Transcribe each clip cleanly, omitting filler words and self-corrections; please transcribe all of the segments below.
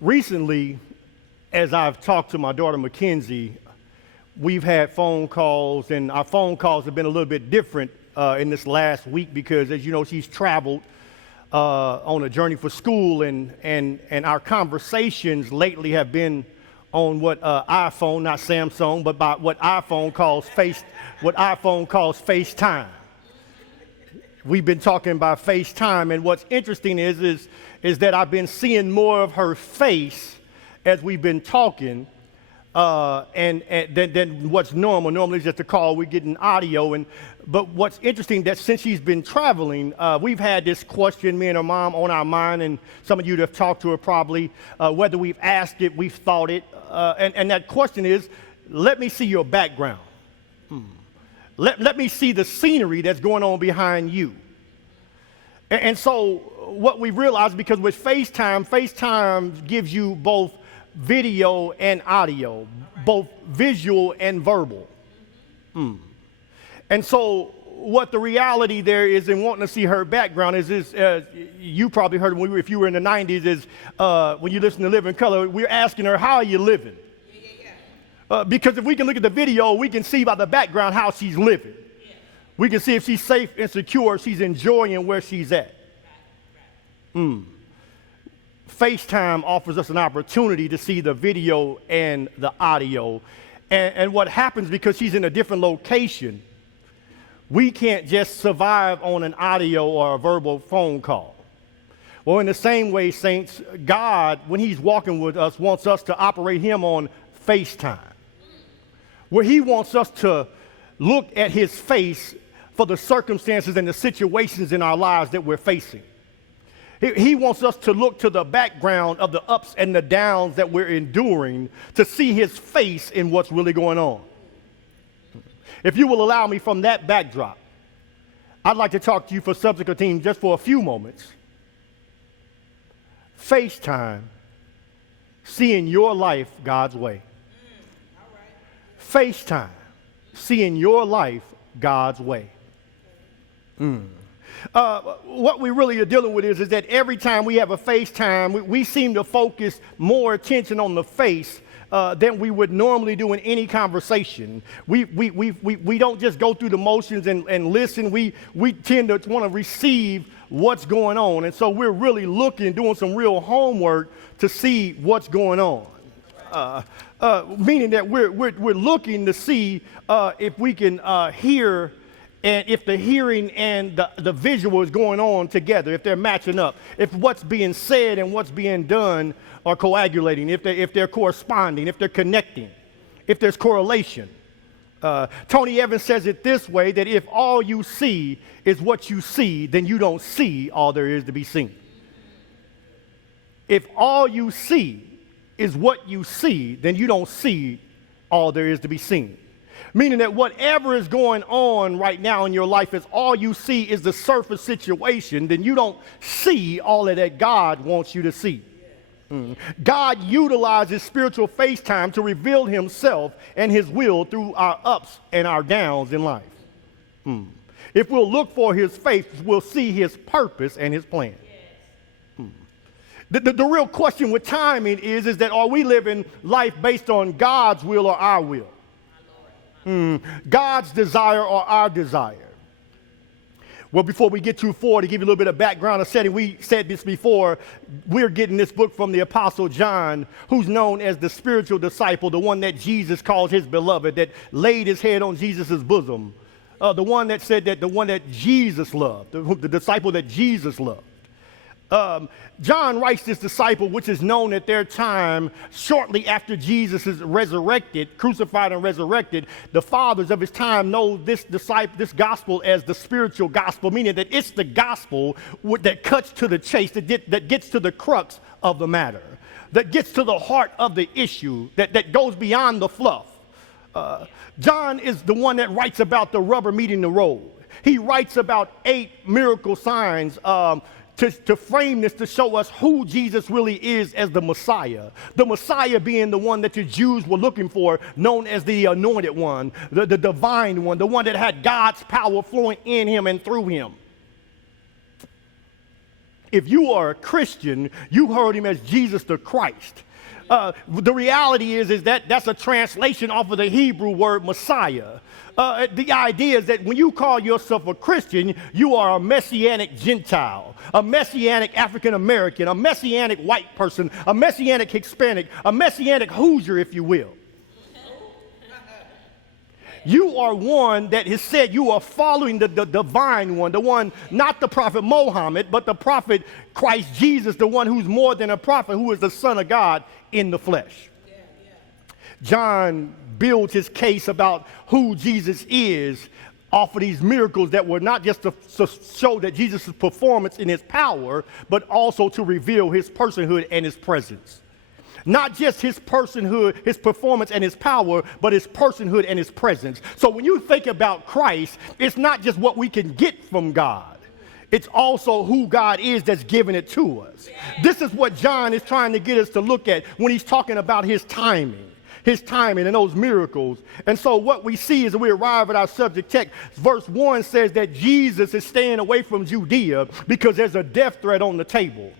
Recently, as I've talked to my daughter Mackenzie, we've had phone calls, and our phone calls have been a little bit different in this last week because, as you know, she's traveled on a journey for school, and our conversations lately have been on what iPhone, not Samsung, but by what iPhone calls FaceTime. We've been talking by FaceTime, and what's interesting is that I've been seeing more of her face as we've been talking, and than what's normal. Normally it's just a call, we're getting audio, but what's interesting that since she's been traveling, we've had this question, me and her mom, on our mind, and some of you that have talked to her probably, whether we've asked it, we've thought it, and that question is, let me see your background. Let me see the scenery that's going on behind you. And so what we realized, because with FaceTime gives you both video and audio, both visual and verbal. And so what the reality there is in wanting to see her background is you probably heard if you were in the 90s, is when you listen to Living Color, we're asking her, how are you living? Because if we can look at the video, we can see by the background how she's living. We can see if she's safe and secure, she's enjoying where she's at. FaceTime offers us an opportunity to see the video and the audio. And what happens, because she's in a different location, we can't just survive on an audio or a verbal phone call. Well, in the same way, saints, God, when he's walking with us, wants us to operate him on FaceTime, where he wants us to look at his face for the circumstances and the situations in our lives that we're facing. He wants us to look to the background of the ups and the downs that we're enduring to see his face in what's really going on. If you will allow me, from that backdrop, I'd like to talk to you for Subsequent Team just for a few moments. FaceTime, seeing your life God's way. FaceTime, seeing your life God's way. What we really are dealing with is that every time we have a FaceTime, we seem to focus more attention on the face than we would normally do in any conversation. We don't just go through the motions and listen. We tend to want to receive what's going on. And so we're really doing some real homework to see what's going on. Meaning that we're looking to see if we can hear, and if the hearing and the visual is going on together, if they're matching up, if what's being said and what's being done are coagulating, if they're corresponding, if they're connecting, if there's correlation. Tony Evans says it this way, that if all you see is what you see, then you don't see all there is to be seen. If all you see is what you see, then you don't see all there is to be seen. Meaning that whatever is going on right now in your life, is all you see is the surface situation, then you don't see all of that God wants you to see. God utilizes spiritual FaceTime to reveal himself and his will through our ups and our downs in life. If we'll look for his face, we'll see his purpose and his plan. The real question with timing is that are we living life based on God's will or our will? God's desire or our desire? Well, before we get too far, to give you a little bit of background or setting, we said this before, we're getting this book from the Apostle John, who's known as the spiritual disciple, the one that Jesus calls his beloved, that laid his head on Jesus' bosom, the one that said that the one that Jesus loved, the disciple that Jesus loved. John writes this disciple, which is known at their time shortly after Jesus is resurrected, crucified and resurrected. The fathers of his time know this gospel as the spiritual gospel, meaning that it's the gospel that cuts to the chase, that gets to the crux of the matter, that gets to the heart of the issue, that goes beyond the fluff. John is the one that writes about the rubber meeting the road. He writes about 8 miracle signs to frame this, to show us who Jesus really is as the Messiah. The Messiah being the one that the Jews were looking for, known as the anointed one, the divine one, the one that had God's power flowing in him and through him. If you are a Christian, you heard him as Jesus the Christ. The reality is that that's a translation off of the Hebrew word Messiah. The idea is that when you call yourself a Christian, you are a Messianic Gentile, a Messianic African American, a Messianic white person, a Messianic Hispanic, a Messianic Hoosier, if you will. You are one that has said you are following the divine one, the one, not the prophet Mohammed, but the prophet Christ Jesus, the one who's more than a prophet, who is the Son of God in the flesh. John builds his case about who Jesus is off of these miracles that were not just to show that Jesus' performance in his power, but also to reveal his personhood and his presence. Not just his personhood, his performance and his power, but his personhood and his presence. So when you think about Christ, it's not just what we can get from God. It's also who God is that's giving it to us. This is what John is trying to get us to look at when he's talking about his timing and those miracles. And so what we see as we arrive at our subject text, verse 1 says that Jesus is staying away from Judea because there's a death threat on the table.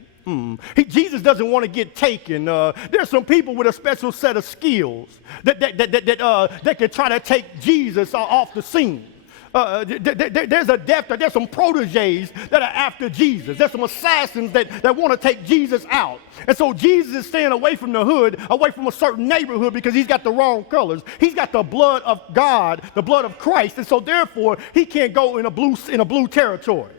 Jesus doesn't want to get taken. There's some people with a special set of skills that can try to take Jesus off the scene. There's a death threat. There's some proteges that are after Jesus. There's some assassins that want to take Jesus out. And so Jesus is staying away from the hood, away from a certain neighborhood because he's got the wrong colors. He's got the blood of God, the blood of Christ. And so therefore, he can't go in a blue territory.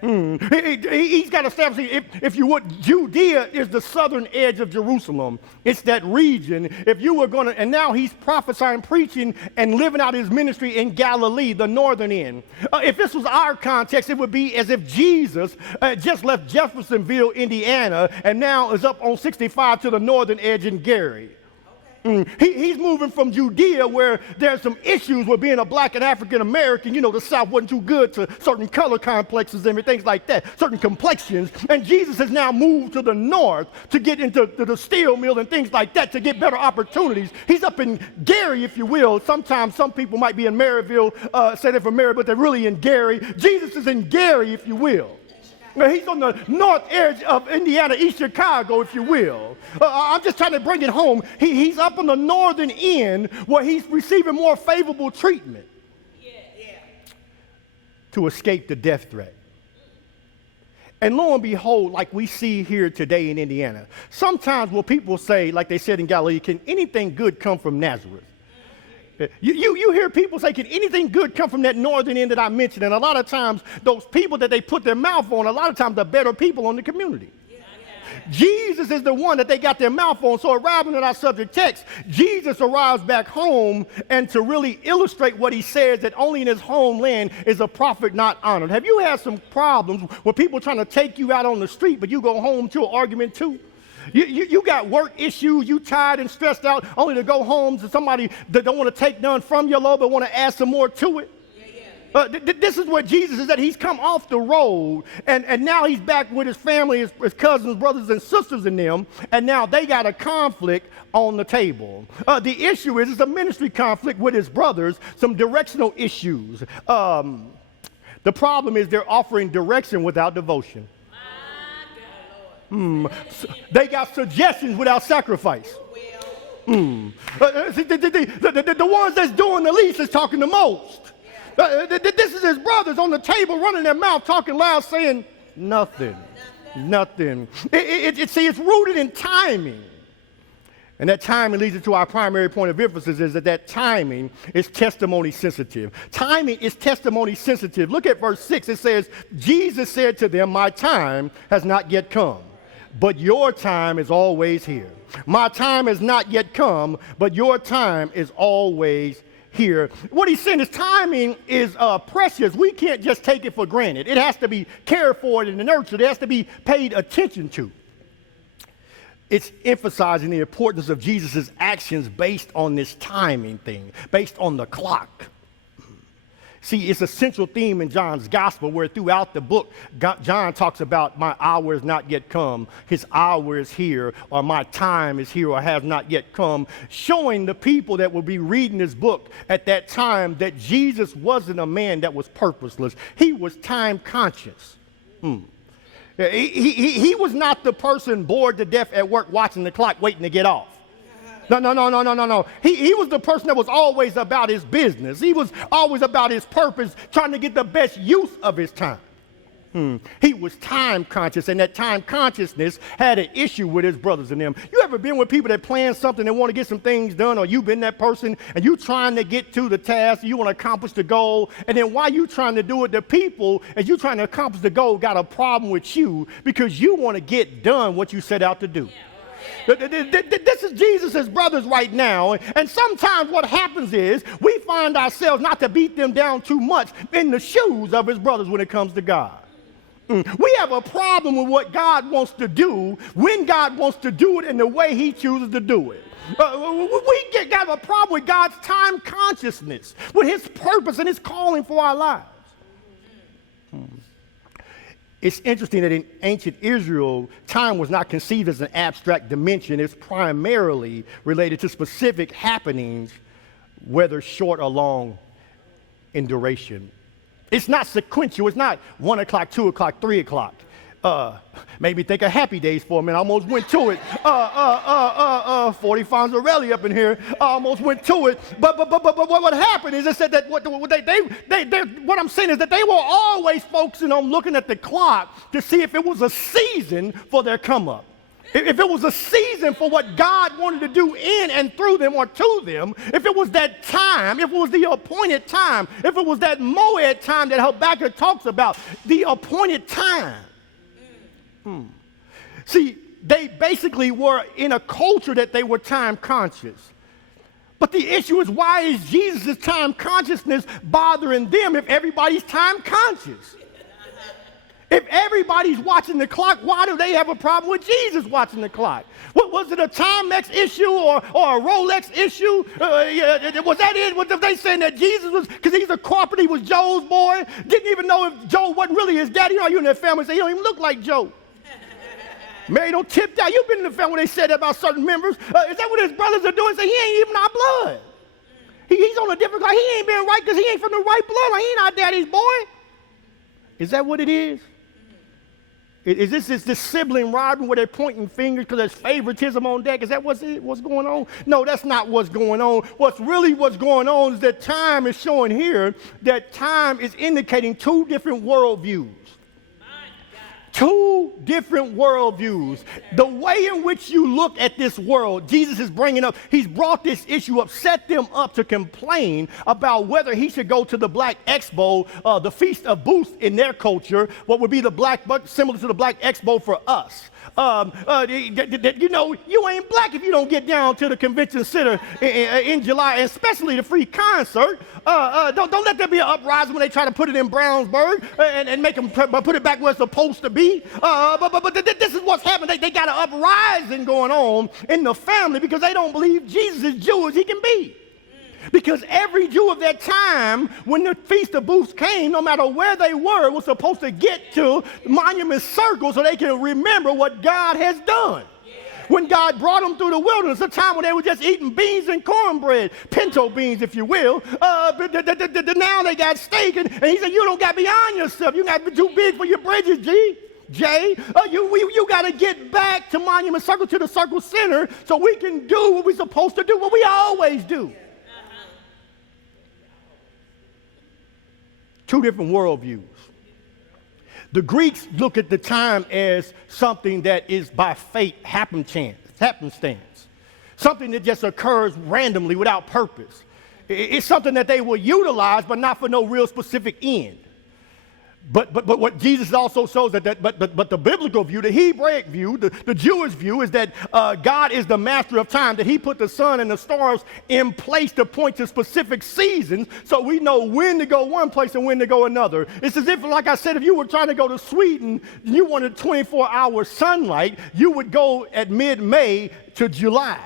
He's got to establish, if you would, Judea is the southern edge of Jerusalem. It's that region. If you were going to, and now he's prophesying, preaching, and living out his ministry in Galilee, the northern end. If this was our context, it would be as if Jesus just left Jeffersonville, Indiana, and now is up on 65 to the northern edge in Gary. He's moving from Judea, where there's some issues with being a black and African American. You know, the South wasn't too good to certain color complexes and things like that, certain complexions. And Jesus has now moved to the north to get into the steel mill and things like that to get better opportunities. He's up in Gary, if you will. Sometimes some people might be in Maryville, say they're from Mary, but they're really in Gary. Jesus is in Gary, if you will. He's on the north edge of Indiana, East Chicago, if you will. I'm just trying to bring it home. He's up on the northern end where he's receiving more favorable treatment to escape the death threat. And lo and behold, like we see here today in Indiana, sometimes when people say, like they said in Galilee, can anything good come from Nazareth? You hear people say, can anything good come from that northern end that I mentioned? And a lot of times, those people that they put their mouth on, a lot of times are better people in the community. Jesus is the one that they got their mouth on. So arriving at our subject text, Jesus arrives back home, and to really illustrate what he says, that only in his homeland is a prophet not honored. Have you had some problems with people trying to take you out on the street, but you go home to an argument too? You got work issues, you tired and stressed out, only to go home to somebody that don't want to take none from you, Lord, but want to add some more to it. This is what Jesus is, that he's come off the road, and now he's back with his family, his cousins, brothers, and sisters in them, and now they got a conflict on the table. The issue is it's a ministry conflict with his brothers, some directional issues. The problem is they're offering direction without devotion. They got suggestions without sacrifice. The ones that's doing the least is talking the most. This is his brothers on the table running their mouth, talking loud, saying nothing. See, it's rooted in timing. And that timing leads us to our primary point of emphasis, is that timing is testimony sensitive. Timing is testimony sensitive. Look at verse 6. It says, Jesus said to them, my time has not yet come, but your time is always here. My time has not yet come, but your time is always here. What he's saying is timing is precious. We can't just take it for granted. It has to be cared for and nurtured. It has to be paid attention to. It's emphasizing the importance of Jesus' actions based on this timing thing, based on the clock. See, it's a central theme in John's gospel, where throughout the book, John talks about my hour is not yet come, his hour is here, or my time is here or has not yet come, showing the people that will be reading this book at that time that Jesus wasn't a man that was purposeless. He was time conscious. He was not the person bored to death at work watching the clock waiting to get off. No. He was the person that was always about his business. He was always about his purpose, trying to get the best use of his time. He was time conscious, and that time consciousness had an issue with his brothers and them. You ever been with people that plan something and want to get some things done, or you been that person and you trying to get to the task, you want to accomplish the goal, and then while you trying to do it, the people, as you trying to accomplish the goal, got a problem with you because you want to get done what you set out to do. This is Jesus' brothers right now, and sometimes what happens is we find ourselves, not to beat them down too much, in the shoes of his brothers when it comes to God. We have a problem with what God wants to do when God wants to do it in the way he chooses to do it. We got a problem with God's time consciousness, with his purpose and his calling for our lives. It's interesting that in ancient Israel, time was not conceived as an abstract dimension. It's primarily related to specific happenings, whether short or long in duration. It's not sequential. It's not 1 o'clock, 2 o'clock, 3 o'clock. Made me think of Happy Days for a minute. I almost went to it. 40 Fonzarelli up in here. I almost went to it. But what happened is that what I'm saying is that they were always focusing on looking at the clock to see if it was a season for their come up. If it was a season for what God wanted to do in and through them or to them, if it was that time, if it was the appointed time, if it was that Moed time that Habakkuk talks about, the appointed time. See, they basically were in a culture that they were time conscious. But the issue is, why is Jesus' time consciousness bothering them if everybody's time conscious? If everybody's watching the clock, why do they have a problem with Jesus watching the clock? What was it, a Timex issue or a Rolex issue? Was that it? Was they saying that Jesus was, because he's a carpenter, he was Joe's boy? Didn't even know if Joe wasn't really his daddy. You know, you in their family say, he don't even look like Joe. Mary don't tip down. You've been in the family when they said that about certain members. Is that what his brothers are doing? Say, he ain't even our blood. He's on a different clock. He ain't been right because he ain't from the right blood. He ain't our daddy's boy. Is that what it is? Is this sibling rivalry where they're pointing fingers because there's favoritism on deck? Is that what's going on? No, that's not what's going on. What's going on is that time is showing here that time is indicating two different worldviews. Two different worldviews. The way in which you look at this world, Jesus is bringing up, he's brought this issue up, set them up to complain about whether he should go to the Black Expo, the Feast of Booths in their culture, what would be the black, similar to the Black Expo for us. You know, you ain't black if you don't get down to the convention center in July, especially the free concert. Don't let there be an uprising when they try to put it in Brownsburg and make them put it back where it's supposed to be. But this is what's happening. They got an uprising going on in the family because they don't believe Jesus is Jew as he can be. Because every Jew of that time, when the Feast of Booths came, no matter where they were, was supposed to get to Monument Circle so they can remember what God has done. When God brought them through the wilderness, a time when they were just eating beans and cornbread, pinto beans, if you will. But now they got steak, and he said, you don't got beyond yourself. You got to be too big for your bridges, Jay. You got to get back to Monument Circle, to the Circle Center, so we can do what we're supposed to do, what we always do. Two different worldviews. The Greeks look at the time as something that is by fate, happenstance, something that just occurs randomly without purpose. It's something that they will utilize, but not for no real specific end. But what Jesus also shows but the biblical view, the Hebraic view, the Jewish view is that God is the master of time, that he put the sun and the stars in place to point to specific seasons so we know when to go one place and when to go another. It's as if, like I said, if you were trying to go to Sweden and you wanted 24-hour sunlight, you would go at mid-May to July.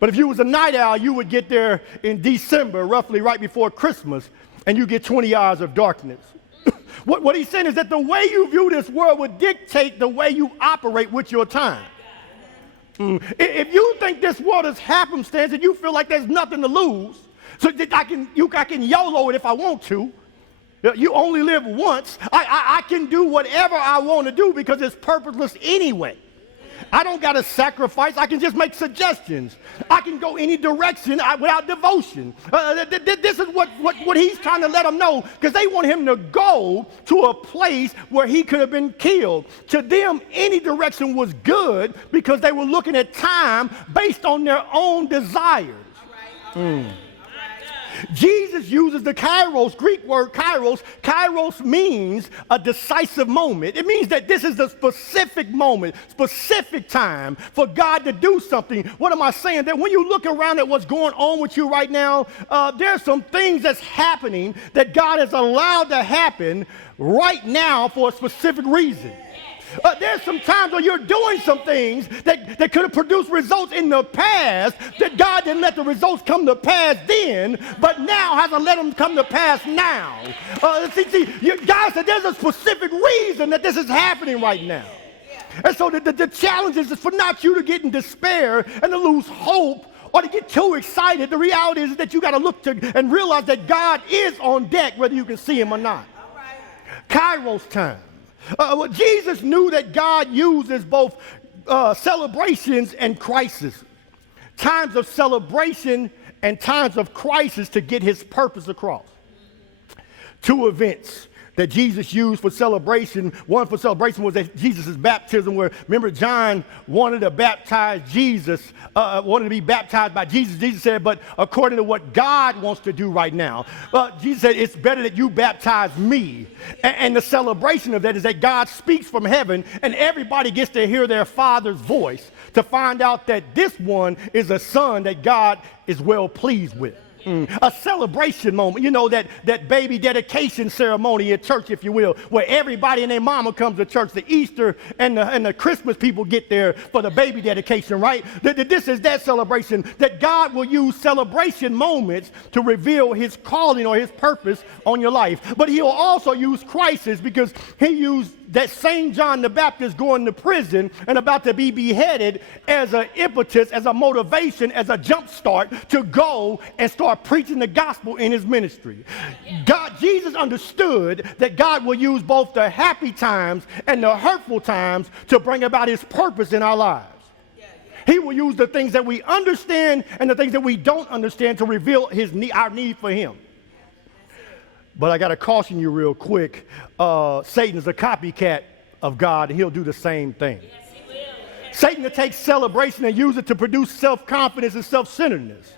But if you was a night owl, you would get there in December, roughly right before Christmas, and you get 20 hours of darkness. What he's saying is that the way you view this world would dictate the way you operate with your time. If you think this world is happenstance and you feel like there's nothing to lose, so that I can YOLO it if I want to, You only live once. I can do whatever I want to do because it's purposeless anyway. I don't got to sacrifice. I can just make suggestions. I can go any direction without devotion. This is what he's trying to let them know, because they want him to go to a place where he could have been killed. To them, any direction was good because they were looking at time based on their own desires. All right. Jesus uses the kairos, Greek word kairos. Kairos means a decisive moment. It means that this is the specific moment, specific time for God to do something. What am I saying? That when you look around at what's going on with you right now, there's some things that's happening that God has allowed to happen right now for a specific reason. There's some times where you're doing some things that could have produced results in the past that God didn't let the results come to pass then, but now has to let them come to pass now. God said there's a specific reason that this is happening right now. And so the challenge is for not you to get in despair and to lose hope or to get too excited. The reality is that you got to look to and realize that God is on deck whether you can see him or not. Kairos time. Jesus knew that God uses both celebrations and crises, times of celebration and times of crisis to get his purpose across. Two events that Jesus used for celebration. One for celebration was that Jesus' baptism, where, remember, John wanted to baptize Jesus, wanted to be baptized by Jesus. Jesus said, but according to what God wants to do right now, Jesus said, it's better that you baptize me. And the celebration of that is that God speaks from heaven and everybody gets to hear their Father's voice to find out that this one is a son that God is well pleased with. A celebration moment, you know, that baby dedication ceremony at church, if you will, where everybody and their mama comes to church. The Easter and the Christmas people get there for the baby dedication, right? This is that celebration, that God will use celebration moments to reveal his calling or his purpose on your life. But he'll also use crisis, because he used that same John the Baptist going to prison and about to be beheaded as an impetus, as a motivation, as a jump start to go and start preaching the gospel in his ministry. Jesus understood that God will use both the happy times and the hurtful times to bring about his purpose in our lives. He will use the things that we understand and the things that we don't understand to reveal our need for him. But I got to caution you real quick. Satan is a copycat of God, and he'll do the same thing. Yes, he will. Satan will take celebration and use it to produce self-confidence and self-centeredness.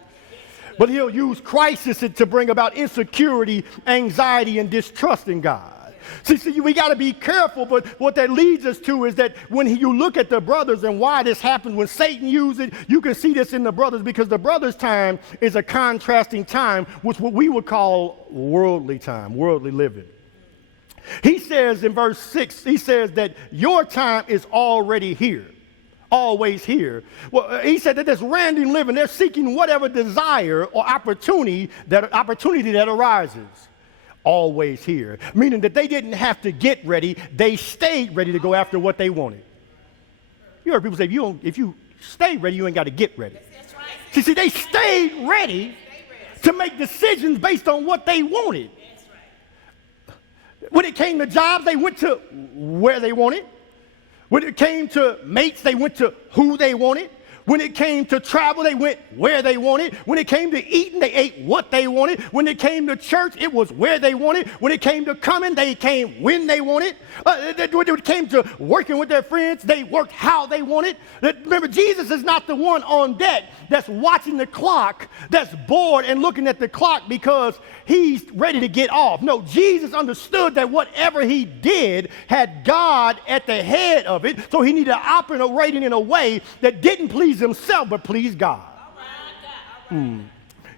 But he'll use crisis to bring about insecurity, anxiety, and distrust in God. See, we got to be careful, but what that leads us to is that when you look at the brothers and why this happens, when Satan used it, you can see this in the brothers, because the brothers' time is a contrasting time with what we would call worldly time, worldly living. He says in verse 6, he says that your time is already here, always here. Well, he said that this random living, they're seeking whatever desire or opportunity that arises. Always here, meaning that they didn't have to get ready. They stayed ready to go after what they wanted. You heard people say, if you stay ready, you ain't got to get ready. See, they stayed ready to make decisions based on what they wanted. When it came to jobs, they went to where they wanted. When it came to mates, they went to who they wanted. When it came to travel, they went where they wanted. When it came to eating, they ate what they wanted. When it came to church, it was where they wanted. When it came to coming, they came when they wanted. When it came to working with their friends, they worked how they wanted. Remember, Jesus is not the one on deck that's watching the clock, that's bored and looking at the clock because he's ready to get off. No, Jesus understood that whatever he did had God at the head of it, so he needed to operate in a way that didn't please himself but pleased God.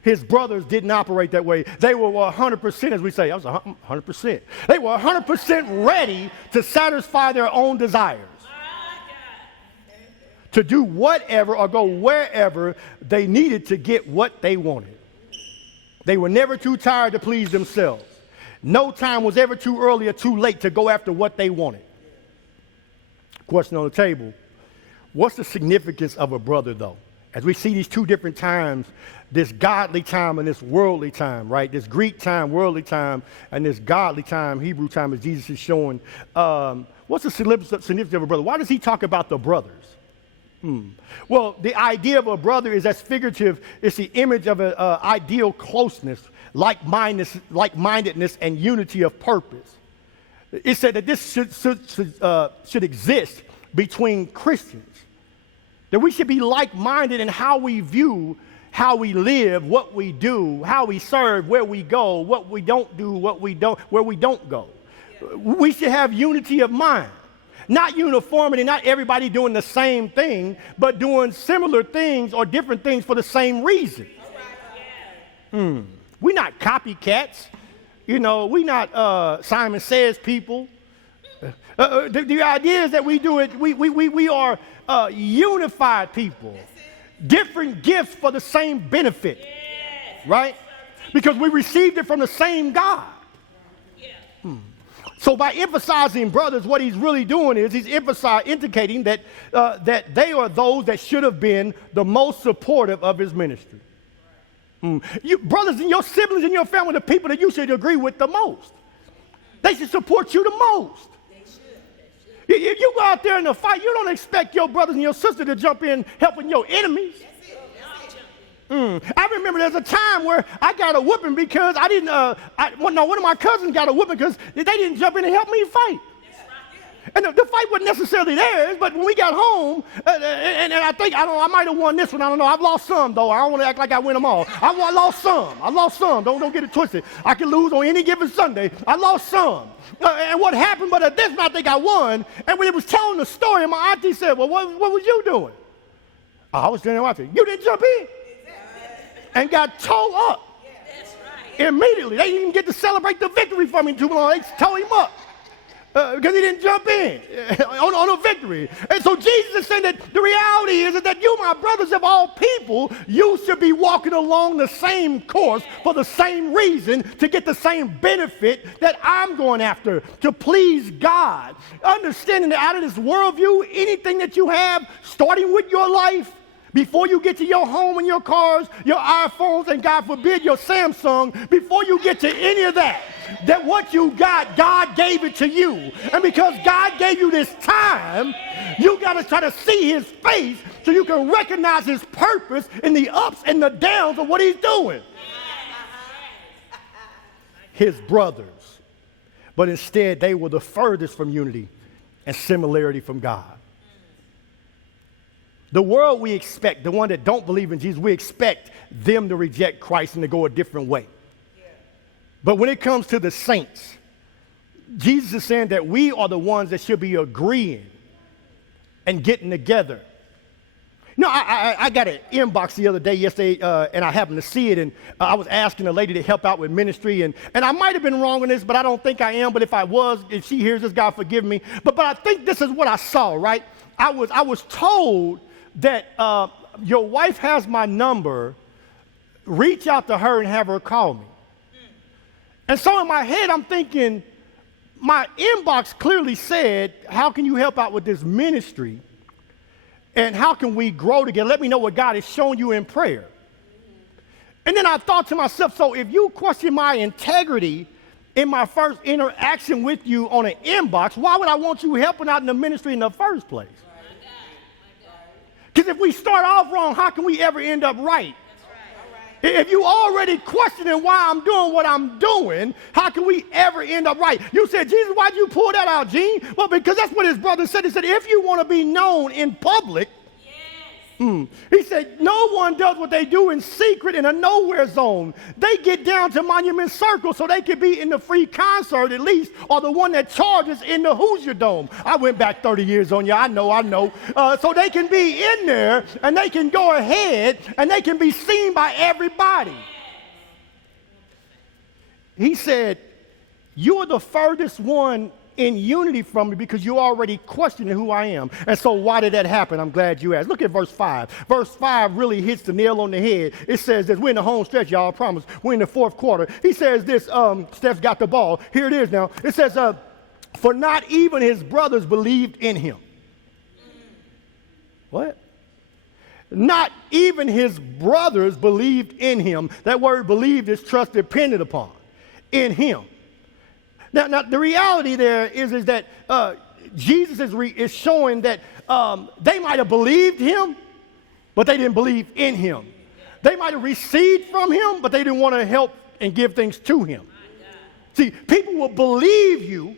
His brothers didn't operate that way. They were 100%, as we say. I was 100%. They were 100% ready to satisfy their own desires, to do whatever or go wherever they needed to get what they wanted. They were never too tired to please themselves. No time was ever too early or too late to go after what they wanted. Question on the table: what's the significance of a brother, though? As we see these two different times, this godly time and this worldly time, right? This Greek time, worldly time, and this godly time, Hebrew time, as Jesus is showing. What's the significance of a brother? Why does he talk about the brothers? Well, the idea of a brother is as figurative. It's the image of an ideal closeness, like-mindedness, and unity of purpose. It said that this should exist between Christians. That we should be like-minded in how we view, how we live, what we do, how we serve, where we go, what we don't do, where we don't go. We should have unity of mind. Not uniformity, not everybody doing the same thing, but doing similar things or different things for the same reason. We're not copycats. You know, we're not Simon Says people. The idea is that we do it, we are unified people. Different gifts for the same benefit. Right? Because we received it from the same God. So by emphasizing brothers, what he's really doing is he's indicating that they are those that should have been the most supportive of his ministry. You, brothers and your siblings and your family, the people that you should agree with the most. They should support you the most. If you go out there in a fight, you don't expect your brothers and your sisters to jump in helping your enemies. I remember there's a time where I got a whooping because I didn't, one of my cousins got a whooping because they didn't jump in and help me fight. And the fight wasn't necessarily theirs, but when we got home, and I think, I might have won this one, I don't know. I've lost some, though. I don't want to act like I win them all. I lost some. Don't get it twisted. I can lose on any given Sunday. I lost some. And what happened, but this one I think I won. And when it was telling the story, my auntie said, well, what was you doing? I was standing there watching. You didn't jump in? And got towed up. Immediately. They didn't even get to celebrate the victory for me too long. They towed him up. Because he didn't jump in on a victory. And so Jesus is saying that the reality is that you, my brothers of all people, you should be walking along the same course for the same reason, to get the same benefit that I'm going after, to please God. Understanding that out of this worldview, anything that you have, starting with your life, before you get to your home and your cars, your iPhones, and God forbid your Samsung, before you get to any of that, that what you got, God gave it to you. And because God gave you this time, you got to try to see his face so you can recognize his purpose in the ups and the downs of what he's doing. His brothers. But instead, they were the furthest from unity and similarity from God. The world we expect, the one that don't believe in Jesus, we expect them to reject Christ and to go a different way. Yeah. But when it comes to the saints, Jesus is saying that we are the ones that should be agreeing and getting together. You know, I got an inbox the other day, yesterday, and I happened to see it, and I was asking a lady to help out with ministry, and I might have been wrong on this, but I don't think I am. But if I was, if she hears this, God forgive me. But I think this is what I saw, right? I was told that your wife has my number, reach out to her and have her call me. And so in my head, I'm thinking, my inbox clearly said, how can you help out with this ministry? And how can we grow together? Let me know what God has shown you in prayer. And then I thought to myself, so if you question my integrity in my first interaction with you on an inbox, why would I want you helping out in the ministry in the first place? Because if we start off wrong, how can we ever end up right? If you already questioning why I'm doing what I'm doing, how can we ever end up right? You said, Jesus, why'd you pull that out, Gene? Well, because that's what his brother said. He said, if you want to be known in public, he said, no one does what they do in secret in a nowhere zone. They get down to Monument Circle so they can be in the free concert at least, or the one that charges in the Hoosier Dome. I went back 30 years on you. I know. So they can be in there, and they can go ahead, and they can be seen by everybody. He said, you are the furthest one in unity from me because you already questioning who I am. And so why did that happen? I'm glad you asked. Look at verse 5. Verse 5 really hits the nail on the head. It says this. We're in the home stretch, y'all, I promise. We're in the fourth quarter. He says this, Steph's got the ball. Here it is now. It says, for not even his brothers believed in him. What? Not even his brothers believed in him. That word believed is trust depended upon in him. Now the reality there is that Jesus is showing that they might have believed him, but they didn't believe in him. They might have received from him, but they didn't want to help and give things to him. See, people will believe you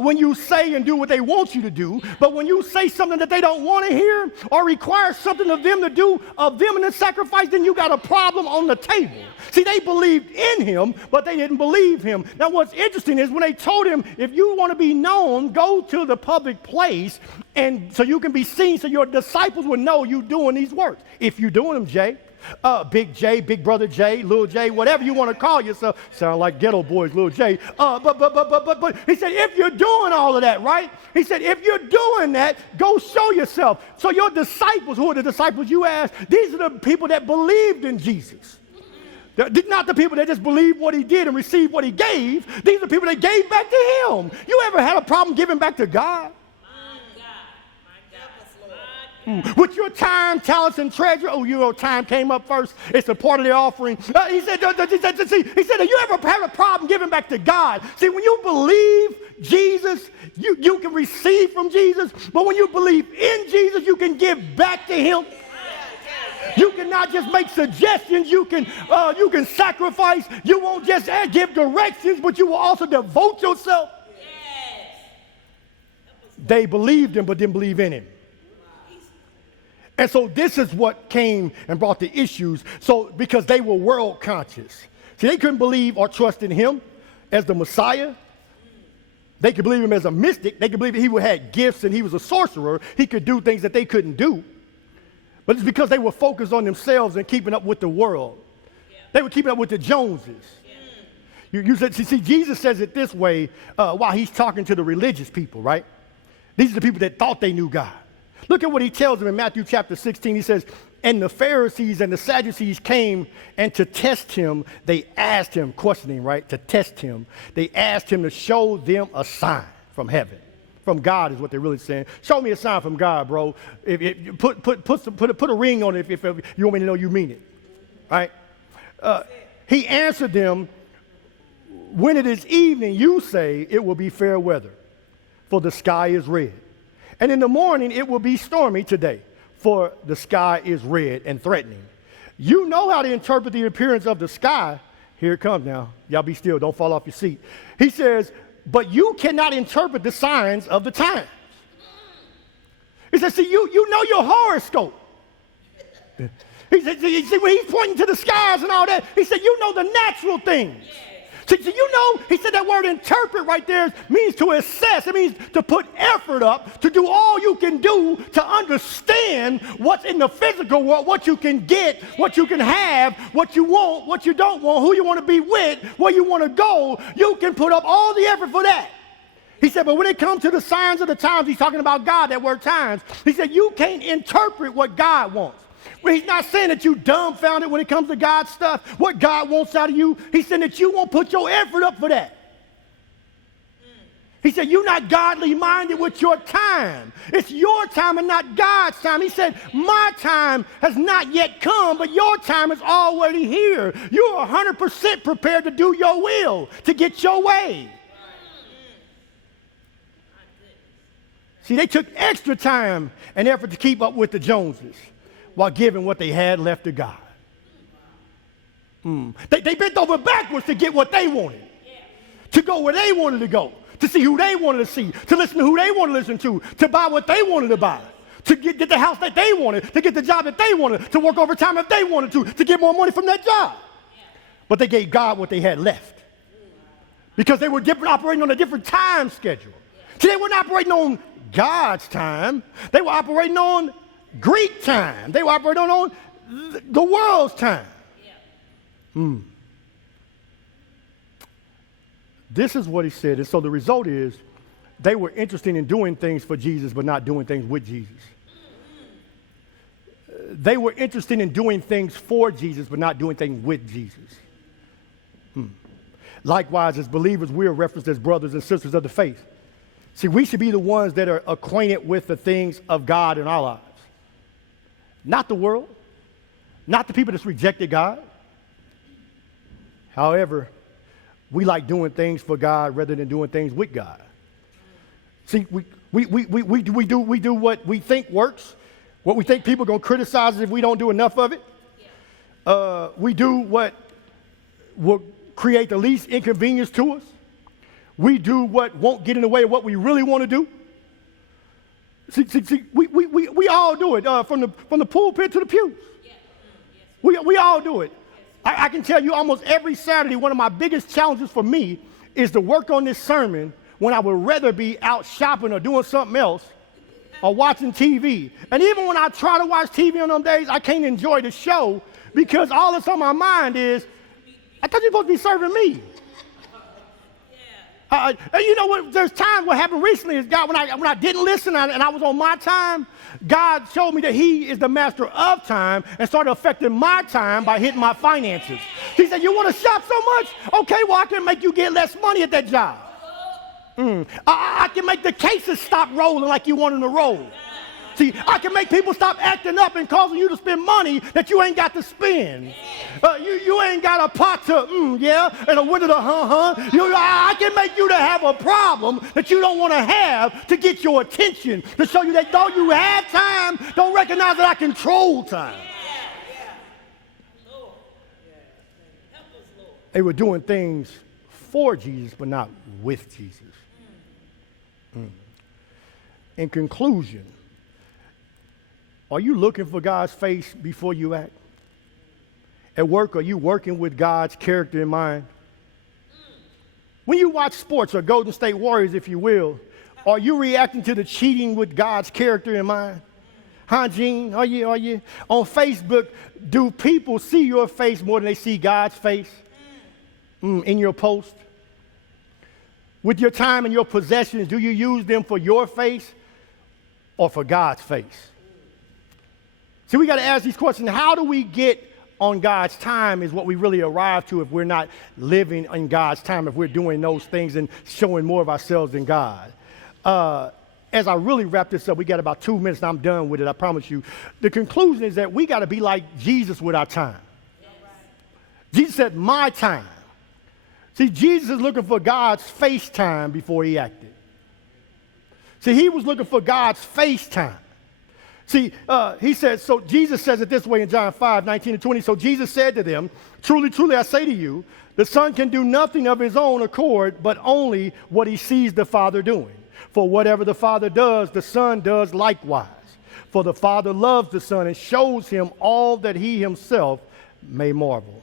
when you say and do what they want you to do, but when you say something that they don't want to hear or require something of them to do, of them in a sacrifice, then you got a problem on the table. See, they believed in him, but they didn't believe him. Now, what's interesting is when they told him, if you want to be known, go to the public place, and so you can be seen, so your disciples will know you doing these works. If you're doing them, Big J, Big Brother J, Little J, whatever you want to call yourself. Sound like ghetto boys, Little J. But he said, if you're doing all of that, right? He said, if you're doing that, go show yourself. So your disciples, who are the disciples you asked? These are the people that believed in Jesus. They're not the people that just believed what he did and received what he gave. These are the people that gave back to him. You ever had a problem giving back to God? With your time, talents, and treasure. Oh, you know, time came up first. It's a part of the offering. He said, you ever have a problem giving back to God? See, when you believe Jesus, you can receive from Jesus. But when you believe in Jesus, you can give back to him. You cannot just make suggestions. You can sacrifice. You won't just give directions, but you will also devote yourself. They believed him, but didn't believe in him. And so this is what came and brought the issues. So because they were world conscious. See, they couldn't believe or trust in him as the Messiah. They could believe him as a mystic. They could believe that he had gifts and he was a sorcerer. He could do things that they couldn't do. But it's because they were focused on themselves and keeping up with the world. They were keeping up with the Joneses. See, Jesus says it this way while he's talking to the religious people, right? These are the people that thought they knew God. Look at what he tells them in Matthew chapter 16. He says, and the Pharisees and the Sadducees came, and to test him, they asked him, questioning, right? To test him. They asked him to show them a sign from heaven. From God is what they're really saying. Show me a sign from God, bro. Put a ring on it if you want me to know you mean it. Right? He answered them, when it is evening, you say it will be fair weather, for the sky is red. And in the morning, it will be stormy today, for the sky is red and threatening. You know how to interpret the appearance of the sky. Here it comes now. Y'all be still. Don't fall off your seat. He says, but you cannot interpret the signs of the times. He says, see, you know your horoscope. He said, see, when he's pointing to the skies and all that, he said, you know the natural things. So you know, he said that word interpret right there means to assess. It means to put effort up, to do all you can do to understand what's in the physical world, what you can get, what you can have, what you want, what you don't want, who you want to be with, where you want to go. You can put up all the effort for that. He said, but when it comes to the signs of the times, he's talking about God, that word times. He said, you can't interpret what God wants. Well, he's not saying that you dumbfounded when it comes to God's stuff, what God wants out of you. He's saying that you won't put your effort up for that. He said, you're not godly minded with your time. It's your time and not God's time. He said, my time has not yet come, but your time is already here. You're 100% prepared to do your will, to get your way. See, they took extra time and effort to keep up with the Joneses while giving what they had left to God. They bent over backwards to get what they wanted, to go where they wanted to go, to see who they wanted to see, to listen to who they wanted to listen to buy what they wanted to buy, to get the house that they wanted, to get the job that they wanted, to work overtime if they wanted to get more money from that job. But they gave God what they had left because they were operating on a different time schedule. See, they weren't operating on God's time. They were operating on Greek time. They were operating on the world's time. This is what he said. And so the result is they were interested in doing things for Jesus, but not doing things with Jesus. They were interested in doing things for Jesus, but not doing things with Jesus. Likewise, as believers, we are referenced as brothers and sisters of the faith. See, we should be the ones that are acquainted with the things of God in our lives. not the world, not the people that's rejected God. However, we like doing things for God rather than doing things with God. See, we do what we think works, what we think people are going to criticize us if we don't do enough of it. We do what will create the least inconvenience to us. We do what won't get in the way of what we really want to do. See, we all do it, from the pulpit to the pews. We all do it. I can tell you almost every Saturday, one of my biggest challenges for me is to work on this sermon when I would rather be out shopping or doing something else or watching TV. And even when I try to watch TV on them days, I can't enjoy the show because all that's on my mind is, I thought you were supposed to be serving me. And you know what? There's times what happened recently is God, when I didn't listen and I was on my time, God showed me that He is the master of time and started affecting my time by hitting my finances. He said, "You want to shop so much? Okay, well I can make you get less money at that job. I can make the cases stop rolling like you want them to roll. See, I can make people stop acting up and causing you to spend money that you ain't got to spend. You ain't got a pot to, yeah, and a window to, I can make you to have a problem that you don't want to have to get your attention, to show you that though you have time, don't recognize that I control time." They were doing things for Jesus, but not with Jesus. In conclusion, are you looking for God's face before you act? At work, are you working with God's character in mind? When you watch sports or Golden State Warriors, if you will, are you reacting to the cheating with God's character in mind? Huh, Gene? Are you? On Facebook, do people see your face more than they see God's face in your post? With your time and your possessions, do you use them for your face or for God's face? See, we got to ask these questions. How do we get on God's time is what we really arrive to if we're not living in God's time, if we're doing those things and showing more of ourselves than God. As I really wrap this up, we got about 2 minutes and I'm done with it, I promise you. The conclusion is that we got to be like Jesus with our time. Jesus said, "My time." See, Jesus is looking for God's face time before he acted. See, he was looking for God's face time. See, he said, so Jesus says it this way in John 5:19-20. So Jesus said to them, "Truly, truly, I say to you, the Son can do nothing of his own accord, but only what he sees the Father doing. For whatever the Father does, the Son does likewise. For the Father loves the Son and shows him all that he himself may marvel."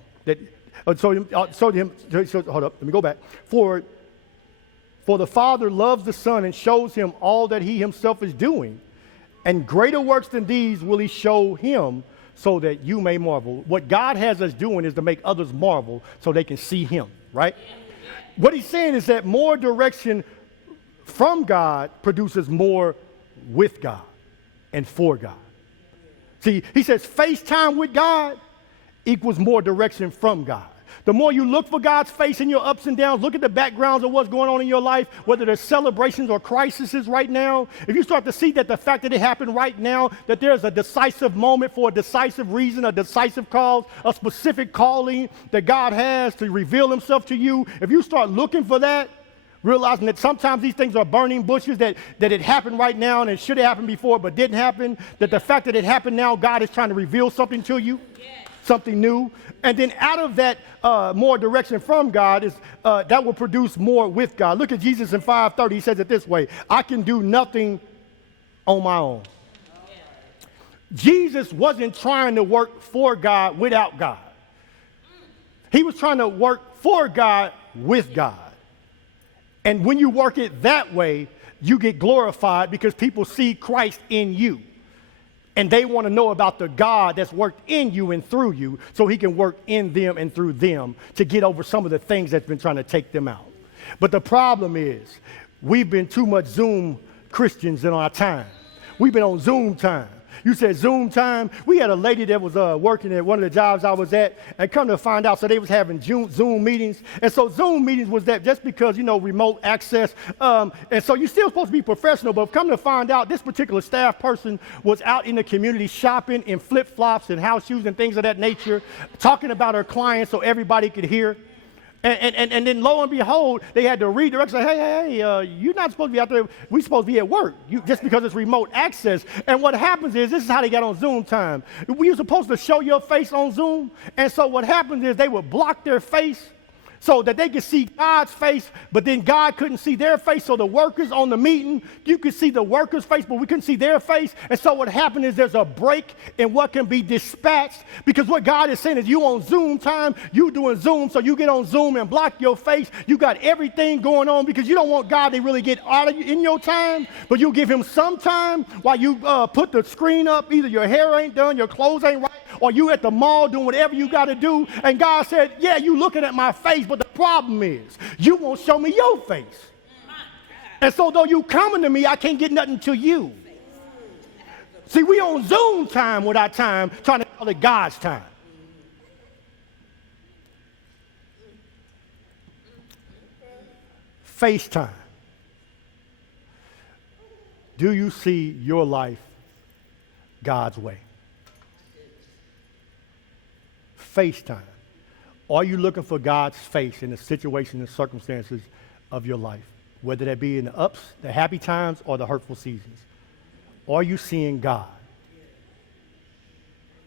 Hold up, let me go back. For the Father loves the Son and shows him all that he himself is doing. And greater works than these will he show him so that you may marvel. What God has us doing is to make others marvel so they can see him, right? What he's saying is that more direction from God produces more with God and for God. See, he says face time with God equals more direction from God. The more you look for God's face in your ups and downs, look at the backgrounds of what's going on in your life, whether there's celebrations or crises right now. If you start to see that the fact that it happened right now, that there's a decisive moment for a decisive reason, a decisive cause, a specific calling that God has to reveal himself to you, if you start looking for that, realizing that sometimes these things are burning bushes, that it happened right now and it should have happened before but didn't happen, that the fact that it happened now, God is trying to reveal something to you. Something new, and then out of that more direction from God is that will produce more with God. Look at Jesus in 5:30. He says it this way: "I can do nothing on my own." Jesus wasn't trying to work for God without God. He was trying to work for God with God. And when you work it that way, you get glorified because people see Christ in you. And they want to know about the God that's worked in you and through you so he can work in them and through them to get over some of the things that's been trying to take them out. But the problem is we've been too much Zoom Christians in our time. We've been on Zoom time. You said Zoom time. We had a lady that was working at one of the jobs I was at, and come to find out, so they was having Zoom meetings. And so Zoom meetings was that just because, remote access. And so you're still supposed to be professional, but come to find out, this particular staff person was out in the community shopping in flip-flops and house shoes and things of that nature, talking about her clients so everybody could hear. And then lo and behold, they had to redirect, say, hey, you're not supposed to be out there. We're supposed to be at work, just because it's remote access. And what happens is, this is how they got on Zoom time. We were supposed to show your face on Zoom. And so what happens is they would block their face so that they could see God's face, but then God couldn't see their face. So the workers on the meeting, you could see the workers' face, but we couldn't see their face. And so what happened is there's a break in what can be dispatched, because what God is saying is, you on Zoom time, you doing Zoom, so you get on Zoom and block your face. You got everything going on because you don't want God to really get out of you in your time, but you give him some time while you put the screen up. Either your hair ain't done, your clothes ain't right, or you at the mall doing whatever you got to do. And God said, yeah, you looking at my face, but the problem is, you won't show me your face. And so though you coming to me, I can't get nothing to you. See, we on Zoom time with our time, trying to call it God's time. FaceTime. Do you see your life God's way? FaceTime. Are you looking for God's face in the situation and circumstances of your life, whether that be in the ups, the happy times, or the hurtful seasons? Are you seeing God?